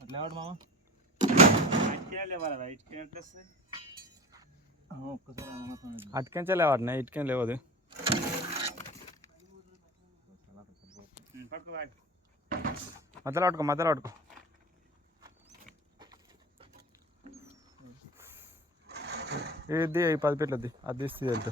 అట్లా వాడు మామ? లేవాలి? రైట్ ఎట్లా అటుకెంచే ఇటుకేం లేవదు. మధ్యలో పట్టుకో మధ్యలో పట్టుకో. ఇది ఈ పది పెట్లది. అది తీసి వెళ్తా